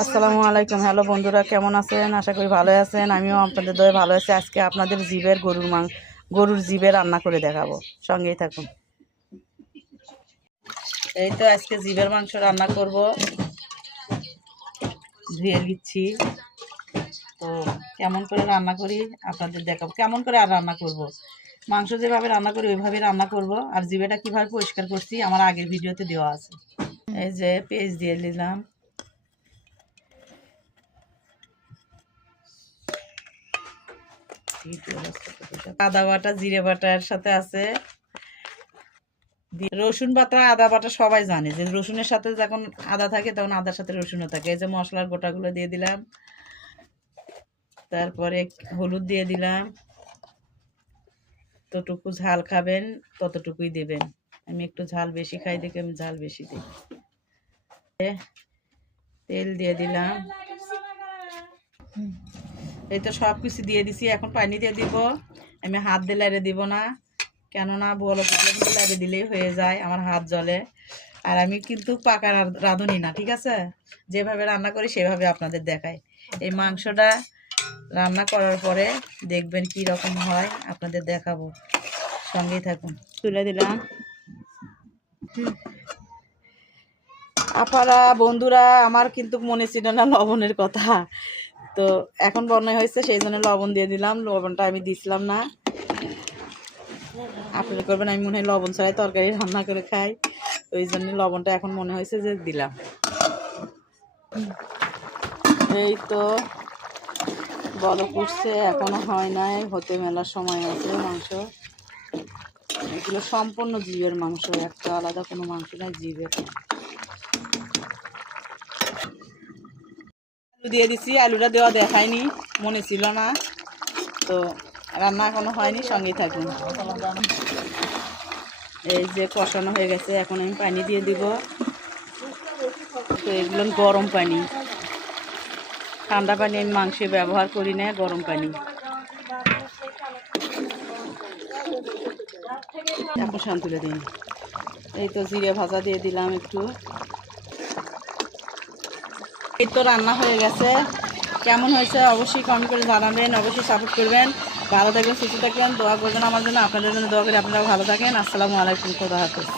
আসসালামু আলাইকুম। হ্যালো বন্ধুরা, কেমন আছেন? আশা করি ভালো আছেন। আমিও আপনাদের দয়ে ভালো আছি। আজকে আপনাদের জিভের গরুর জিভে রান্না করে দেখাবো, সঙ্গেই থাকুন। এই তো আজকে জিভের মাংস রান্না করব, ধুয়ে নিচ্ছি। তো কেমন করে রান্না করি আপনাদের দেখাবো, কেমন করে আর রান্না করব। মাংস যেভাবে রান্না করি ওইভাবে রান্না করব। আর জিভেটা কীভাবে পরিষ্কার করছি আমার আগের ভিডিওতে দেওয়া আছে। এই যে পেঁয়াজ দিয়ে নিলাম, আদা বাটা, জিরে বাটার সাথে আছে রসুন বাটা, আদা বাটা। সবাই জানে যে রসুনের সাথে যখন আদা থাকে তখন আদার সাথে রসুনও থাকে। এই যে মশলার গোটাগুলো দিয়ে দিলাম, তারপরে হলুদ দিয়ে দিলাম। যতটুকু ঝাল খাবেন ততটুকুই দেবেন। আমি একটু ঝাল বেশি খাই দেখে আমি ঝাল বেশি দিই। তেল দিয়ে দিলাম। এই তো সব কিছু দিয়ে দিছি। এখন পানি দিয়ে দিব। আমি হাত দিয়ে লাইড়ে দিব না, কেননা বলো লাইড়ে দিলেই হয়ে যায়, আমার হাত জ্বলে। আর আমি কিন্তু পাকা রাঁধুনি না, ঠিক আছে? যেভাবে রান্না করি সেভাবে আপনাদের দেখাই। এই মাংসটা রান্না করার পরে দেখবেন কি রকম হয়, আপনাদের দেখাবো, সঙ্গেই থাকুন। তুলে দিলাম। আপারা বন্ধুরা, আমার কিন্তু মনে ছিল না লবণের কথা, তো এখন বন্যা হয়েছে সেই জন্য লবণ দিয়ে দিলাম। লবণটা আমি দিছিলাম না, আপনারা করবেন। আমি মনে হয় লবণ ছাড়াই তরকারি রান্না করে খাই, ওই জন্য লবণটা এখন মনে হয়েছে যে দিলাম। এই তো বড় করছে, এখনো হয় নাই, হতে মেলার সময় আছে। মাংস এগুলো সম্পূর্ণ জিভের মাংস, একটা আলাদা কোনো মাংস নাই, জিভের। আলু দিয়ে দিছি, আলুটা দেওয়া দেখায়নি, মনে ছিল না, তো রান্না এখনো হয়নি, সঙ্গেই থাকুন। এই যে কষানো হয়ে গেছে, এখন আমি পানি দিয়ে দিব। তো এগুলো গরম পানি, ঠান্ডা পানি আমি মাংসে ব্যবহার করি না, গরম পানি। এখন শান তুলে দিন। এই তো জিরে ভাজা দিয়ে দিলাম একটু। এই তো রান্না হয়ে গেছে। কেমন হয়েছে অবশ্যই কমেন্ট করে জানাবেন, অবশ্যই সাপোর্ট করবেন। ভালো থাকবেন, সুস্থ থাকবেন, দোয়া করবেন আমার জন্য, আপনাদের জন্য দোয়া করে আপনারাও ভালো থাকেন। আসসালামু আলাইকুম, খোদা হাফেজ।